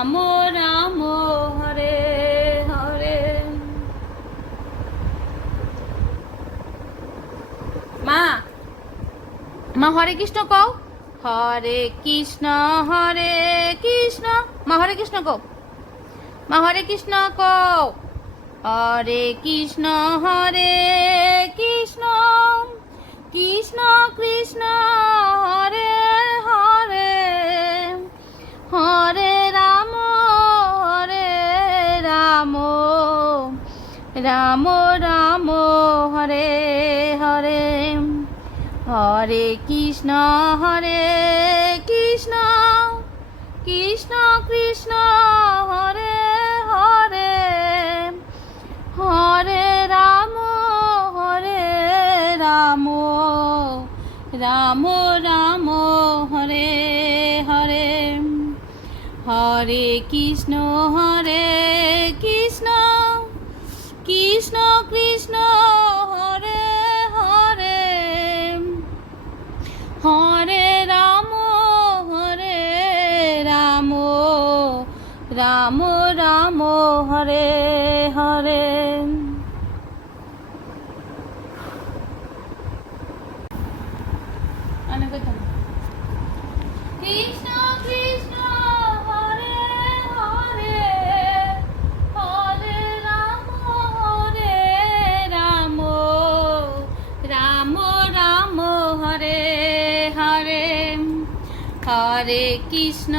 রাম রাম হরে হরে। মা মা হরে কৃষ্ণ কও। হরে কৃষ্ণ মা হরে কৃষ্ণ কও। মা হরে কৃষ্ণ কও। হরে কৃষ্ণ কৃষ্ণ কৃষ্ণ হরে হরে, হরে রাম রাম রাম হরে হরে। হরে কৃষ্ণ কৃষ্ণ কৃষ্ণ হরে হরে, হরে রাম রাম রাম হরে হরে। হরে কৃষ্ণ কৃষ্ণ কৃষ্ণ হরে হরে, হরে রাম রাম রাম হরে হরে। কৃষ্ণ কৃষ্ণ হরে হরে, হরে রাম রাম রাম হরে হরে। হরে কৃষ্ণ